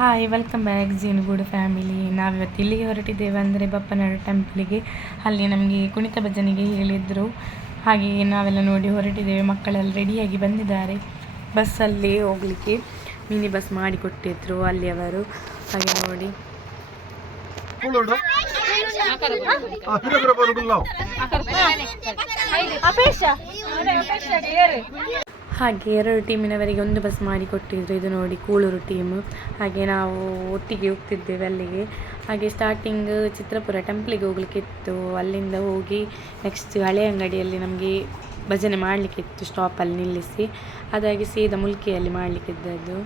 Hi welcome back Jenugudu family. ನಾವಿವತ್ತು ಇಲ್ಲಿಗೆ ಹೊರಟಿದ್ದೇವೆ ಅಂದರೆ ಬಪ್ಪನಾಡು ಟೆಂಪಲಿಗೆ. ಅಲ್ಲಿ ನಮಗೆ ಕುಣಿತ ಭಜನೆಗೆ ಹೇಳಿದರು, ಹಾಗೆ ನಾವೆಲ್ಲ ನೋಡಿ ಹೊರಟಿದ್ದೇವೆ. ಮಕ್ಕಳೆಲ್ಲ ರೆಡಿಯಾಗಿ ಬಂದಿದ್ದಾರೆ. ಬಸ್ಸಲ್ಲಿ ಹೋಗಲಿಕ್ಕೆ ಮಿನಿ ಬಸ್ ಮಾಡಿಕೊಟ್ಟಿದ್ರು ಅಲ್ಲಿ ಅವರು. ಹಾಗೆ ನೋಡಿ ಹಾಗೆ 2 ಟೀಮಿನವರಿಗೆ ಒಂದು ಬಸ್ ಮಾಡಿಕೊಟ್ಟಿದ್ರು. ಇದು ನೋಡಿ ಕೂಳೂರು ಟೀಮ್. ಹಾಗೆ ನಾವು ಒಟ್ಟಿಗೆ ಹೋಗ್ತಿದ್ದೇವೆ ಅಲ್ಲಿಗೆ. ಹಾಗೆ ಸ್ಟಾರ್ಟಿಂಗ್ ಚಿತ್ರಪುರ ಟೆಂಪ್ಲಿಗೆ ಹೋಗ್ಲಿಕ್ಕಿತ್ತು. ಅಲ್ಲಿಂದ ಹೋಗಿ ನೆಕ್ಸ್ಟ್ ಹಳೆ ಅಂಗಡಿಯಲ್ಲಿ ನಮಗೆ ಭಜನೆ ಮಾಡಲಿಕ್ಕಿತ್ತು, ಸ್ಟಾಪಲ್ಲಿ ನಿಲ್ಲಿಸಿ. ಅದಾಗಿ ಸೀದಾ ಮುಲ್ಕಿಯಲ್ಲಿ ಮಾಡಲಿಕ್ಕಿದ್ದದ್ದು.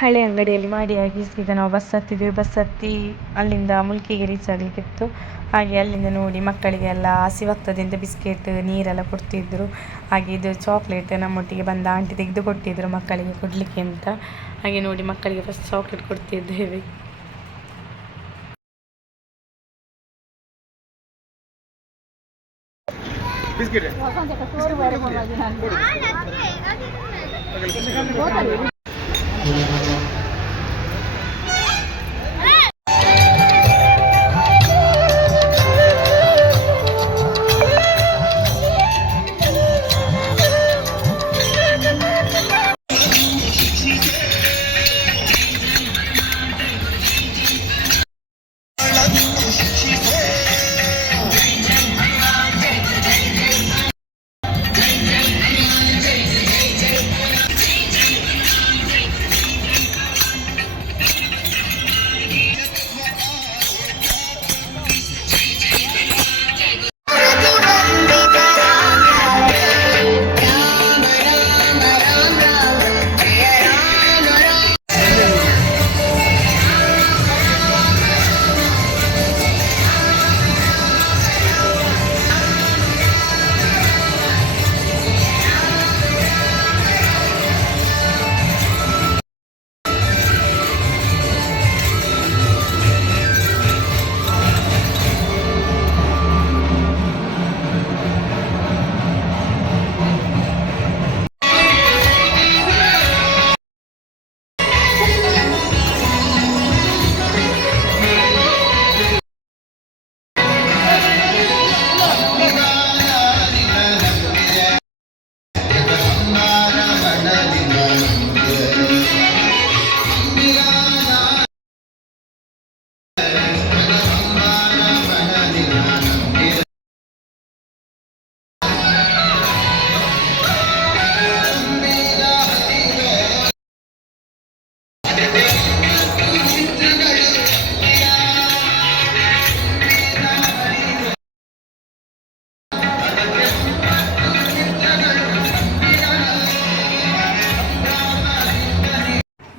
ಹಳೆ ಅಂಗಡಿಯಲ್ಲಿ ಮಾಡಿ ಆಗಿ ಸೀದಾ ನಾವು ಬಸ್ ಹತ್ತಿದ್ವಿ. ಬಸ್ ಹತ್ತಿ ಅಲ್ಲಿಂದ ಮುಲ್ಕಿಗೆ ರೀಚ್ ಆಗಲಿಕ್ಕಿತ್ತು. ಹಾಗೆ ಅಲ್ಲಿಂದ ನೋಡಿ ಮಕ್ಕಳಿಗೆಲ್ಲ ಹಸಿವಾಗ್ತದೆ ಅಂತ ಬಿಸ್ಕೆಟ್ ನೀರೆಲ್ಲ ಕೊಡ್ತಿದ್ರು. ಹಾಗೆ ಇದು ಚಾಕ್ಲೇಟ್ ನಮ್ಮೊಟ್ಟಿಗೆ ಬಂದ ಆಂಟಿ ತೆಗೆದು ಕೊಟ್ಟಿದ್ರು ಮಕ್ಕಳಿಗೆ ಕೊಡಲಿಕ್ಕೆ ಅಂತ. ಹಾಗೆ ನೋಡಿ ಮಕ್ಕಳಿಗೆ ಫಸ್ಟ್ ಚಾಕ್ಲೇಟ್ ಕೊಡ್ತಿದ್ದೇವೆ.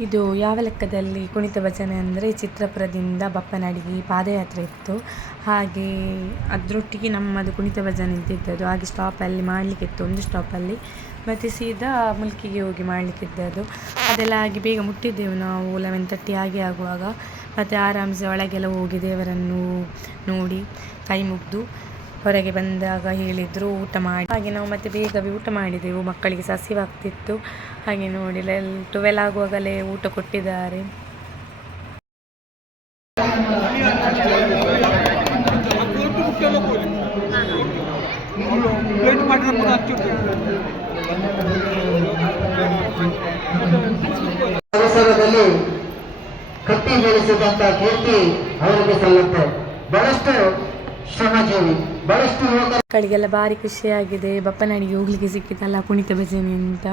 ಇದು ಯಾವ ಲೆಕ್ಕದಲ್ಲಿ ಕುಣಿತ ಭಜನೆ ಅಂದರೆ ಚಿತ್ರಪುರದಿಂದ ಬಪ್ಪನಾಡಿಗೆ ಪಾದಯಾತ್ರೆ ಇತ್ತು. ಹಾಗೆ ಅದರೊಟ್ಟಿಗೆ ನಮ್ಮದು ಕುಣಿತ ಭಜನೆ ಇದ್ದಿದ್ದದು. ಹಾಗೆ ಸ್ಟಾಪಲ್ಲಿ ಮಾಡಲಿಕ್ಕಿತ್ತು, ಒಂದು ಸ್ಟಾಪಲ್ಲಿ, ಮತ್ತು ಸೀದಾ ಮುಲ್ಕಿಗೆ ಹೋಗಿ ಮಾಡಲಿಕ್ಕಿದ್ದದು. ಅದೆಲ್ಲ ಆಗಿ ಬೇಗ ಮುಟ್ಟಿದ್ದೆವು ನಾವು 11:30 ಹಾಗೆ ಆಗುವಾಗ. ಮತ್ತು ಆರಾಮ್ಸೆ ಒಳಗೆಲ್ಲ ಹೋಗಿ ದೇವರನ್ನು ನೋಡಿ ಕೈ ಮುಗಿದು ಹೊರಗೆ ಬಂದಾಗ ಹೇಳಿದರು ಊಟ ಮಾಡಿ. ಹಾಗೆ ನಾವು ಮತ್ತೆ ಬೇಗವೇ ಊಟ ಮಾಡಿದೆವು, ಮಕ್ಕಳಿಗೆ ಹಸಿವಾಗ್ತಿತ್ತು. ಹಾಗೆ ನೋಡಿ 12 ಆಗುವಾಗಲೇ ಊಟ ಕೊಟ್ಟಿದ್ದಾರೆ. ಅವಸರದಲ್ಲಿ ಕಟ್ಟಿ ಬೆಳೆಸಿದಂತ ಕೀರ್ತಿ ಅವರಿಗೆ ಸಲ್ಲುತ್ತೆ. ಬಹಳಷ್ಟು ಶ್ರಮಜೀವಿ, ಬಹಳಷ್ಟು ಮಕ್ಕಳಿಗೆಲ್ಲ ಭಾರಿ ಖುಷಿಯಾಗಿದೆ. ಬಪ್ಪನಾಡಿಗೆ ಹೋಗ್ಲಿಕ್ಕೆ ಸಿಕ್ಕಿತಲ್ಲ ಕುಣಿತ ಭಜನೆ ಅಂತ.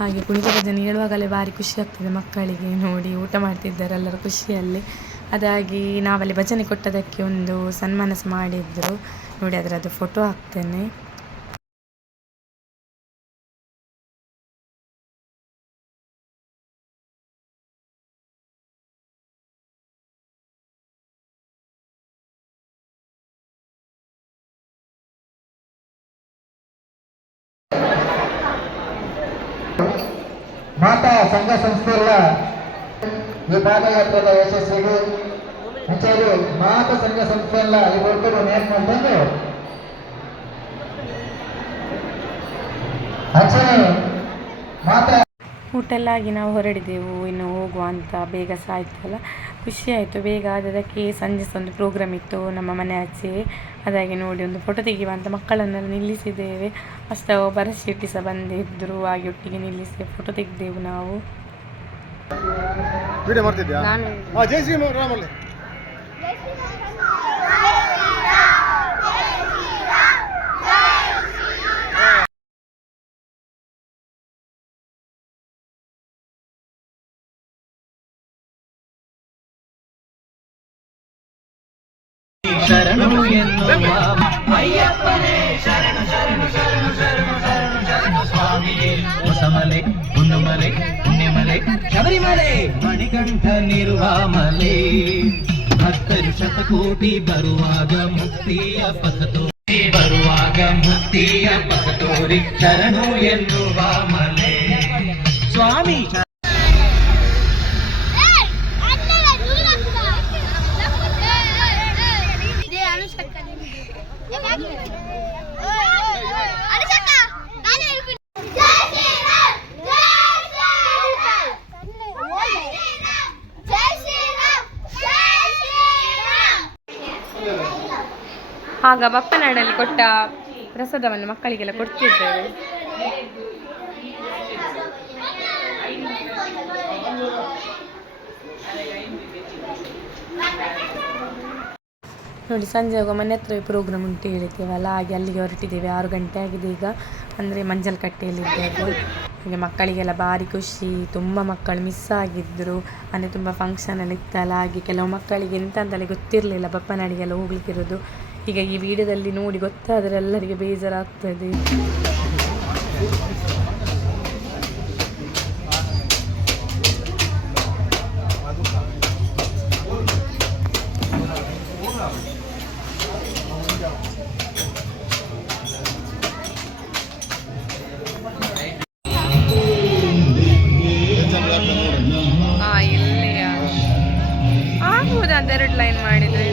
ಹಾಗೆ ಕುಣಿತ ಭಜನೆ ಹೇಳುವಾಗಲೇ ಭಾರಿ ಖುಷಿ ಆಗ್ತದೆ ಮಕ್ಕಳಿಗೆ. ನೋಡಿ ಊಟ ಮಾಡ್ತಿದ್ದಾರೆ ಎಲ್ಲರೂ ಖುಷಿಯಲ್ಲಿ. ಅದಾಗಿ ನಾವಲ್ಲಿ ಭಜನೆ ಕೊಟ್ಟದಕ್ಕೆ ಒಂದು ಸನ್ಮಾನ ಮಾಡಿದ್ರು ನೋಡಿ, ಅದರದ್ದು ಫೋಟೋ ಹಾಕ್ತೇನೆ. ಮಾತಾ ಸಂಘ ಸಂಸ್ಥೆಗಳ ಈ ಪಾದಯಾತ್ರೆದ ಯಶಸ್ವಿಗೆ ಹೆಚ್ಚಾಗಿ ಮಾತಾ ಸಂಘ ಸಂಸ್ಥೆಲ್ಲ ಈ ಒಟ್ಟು ನೇರ್ಕೊಂಡ್ಬಂದು ಮಾತಾ ಊಟ ಎಲ್ಲ ಆಗಿ ನಾವು ಹೊರಡಿದೆವು, ಇನ್ನು ಹೋಗುವ ಅಂತ. ಬೇಗ ಸಹ ಆಯ್ತಲ್ಲ, ಖುಷಿ ಆಯಿತು. ಬೇಗ ಆದದಕ್ಕೆ ಸಂಜೆ ಒಂದು ಪ್ರೋಗ್ರಾಮ್ ಇತ್ತು ನಮ್ಮ ಮನೆ ಆಚೆ. ಅದಾಗಿ ನೋಡಿ ಒಂದು ಫೋಟೋ ತೆಗೆಯುವ ಅಂತ ಮಕ್ಕಳನ್ನೆಲ್ಲ ನಿಲ್ಲಿಸಿದ್ದೇವೆ. ಅಷ್ಟು ಭರತ್ ಶೆಟ್ಟಿ ಸಹ ಬಂದಿದ್ದರು, ಹಾಗೆ ಒಟ್ಟಿಗೆ ನಿಲ್ಲಿಸಿ ಫೋಟೋ ತೆಗೆದೆವು ನಾವು. ಜೈ ಶ್ರೀರಾಮ್. ಶರಣು ಎನ್ನುವ ಅಯ್ಯಪ್ಪನೇ ಶರಣು ಶರಣು ಶರಣು ಶರಣು ಶರಣು ಶರಣು ಸ್ವಾಮಿಯೇ. ಹೊಸಮಲೆ, ಹುಣ್ಣುಮಲೆ, ಪುಣ್ಯಮಲೆ, ಶಬರಿಮಲೆ, ಮಣಿಕಂಠನಿರುವ ಮಲೆ. ಭಕ್ತರು ಶತಕೋಟಿ ಬರುವಾಗ ಮುಕ್ತಿಯ ಪಥ ತೋರಿ, ಬರುವಾಗ ಮುಕ್ತಿಯ ಪಥ ತೋರಿ ಶರಣು ಎನ್ನುವ ಮಲೆ. ಸ್ವಾಮಿ ಆಗ ಬಪ್ಪನಾಡಲ್ಲಿ ಕೊಟ್ಟ ಪ್ರಸಾದವನ್ನು ಮಕ್ಕಳಿಗೆಲ್ಲ ಕೊಡ್ತಿದ್ದೇವೆ. ನೋಡಿ, ಸಂಜೆ ಆಗುವ ಮನೆ ಹತ್ರ ಪ್ರೋಗ್ರಾಮ್ ಉಂಟು ಹೇಳಿದ್ದೇವಲ್ಲ, ಹಾಗೆ ಅಲ್ಲಿಗೆ ಹೊರಟಿದ್ದೇವೆ. 6 ಗಂಟೆ ಆಗಿದೆ ಈಗ, ಅಂದರೆ ಮಂಜಲ್ ಕಟ್ಟೆಯಲ್ಲಿದ್ದದ್ದು. ಹಾಗೆ ಮಕ್ಕಳಿಗೆಲ್ಲ ಭಾರಿ ಖುಷಿ. ತುಂಬ ಮಕ್ಕಳು ಮಿಸ್ ಆಗಿದ್ದರು, ಅಂದರೆ ತುಂಬ ಫಂಕ್ಷನಲ್ಲಿ ಇತ್ತಲ್ಲ. ಹಾಗೆ ಕೆಲವು ಮಕ್ಕಳಿಗೆ ಎಂತ ಅಂತಲೇ ಗೊತ್ತಿರಲಿಲ್ಲ ಬಪ್ಪನಾಡಿಗೆಲ್ಲ ಹೋಗ್ಲಿಕ್ಕಿರೋದು. ಈಗ ಈ ವಿಡಿಯೋದಲ್ಲಿ ನೋಡಿ ಗೊತ್ತಾದರೆ ಎಲ್ಲರಿಗೆ ಬೇಜಾರಾಗ್ತದೆ. ಆಗುವುದಾ 2 ಲೈನ್ ಮಾಡಿದ್ರೆ?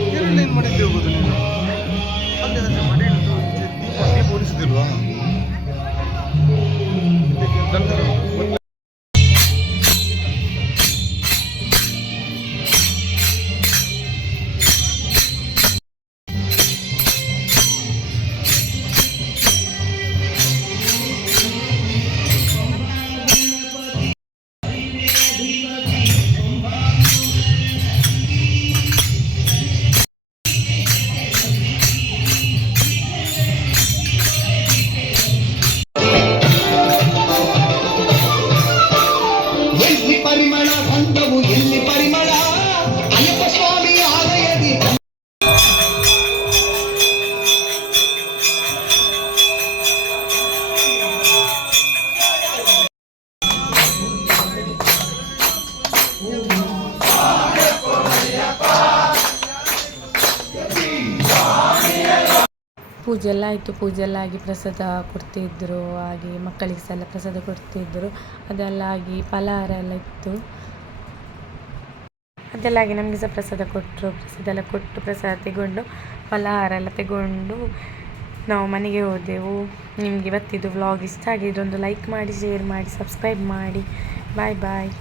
ಪೂಜೆ ಎಲ್ಲ ಆಯಿತು. ಪೂಜೆ ಎಲ್ಲ ಆಗಿ ಪ್ರಸಾದ ಕೊಡ್ತಿದ್ದರು, ಹಾಗೆ ಮಕ್ಕಳಿಗೆ ಸಹ ಎಲ್ಲ ಪ್ರಸಾದ ಕೊಡ್ತಿದ್ದರು. ಅದೆಲ್ಲ ಆಗಿ ಫಲಹಾರ ಎಲ್ಲ ಇತ್ತು. ಅದೆಲ್ಲ ಆಗಿ ನಮಗೆ ಸಹ ಪ್ರಸಾದ ಕೊಟ್ಟರು. ಪ್ರಸಾದ ಎಲ್ಲ ಕೊಟ್ಟು ಪ್ರಸಾದ ತೆಗೊಂಡು ಫಲಹಾರ ಎಲ್ಲ ತೆಗೊಂಡು ನಾವು ಮನೆಗೆ ಹೋದೆವು. ನಿಮಗೆ ಇವತ್ತಿದ್ದು ವ್ಲಾಗ್ ಇಷ್ಟ ಆಗಿದ್ರೆ ಒಂದು ಲೈಕ್ ಮಾಡಿ, ಶೇರ್ ಮಾಡಿ, ಸಬ್ಸ್ಕ್ರೈಬ್ ಮಾಡಿ. ಬಾಯ್ ಬಾಯ್.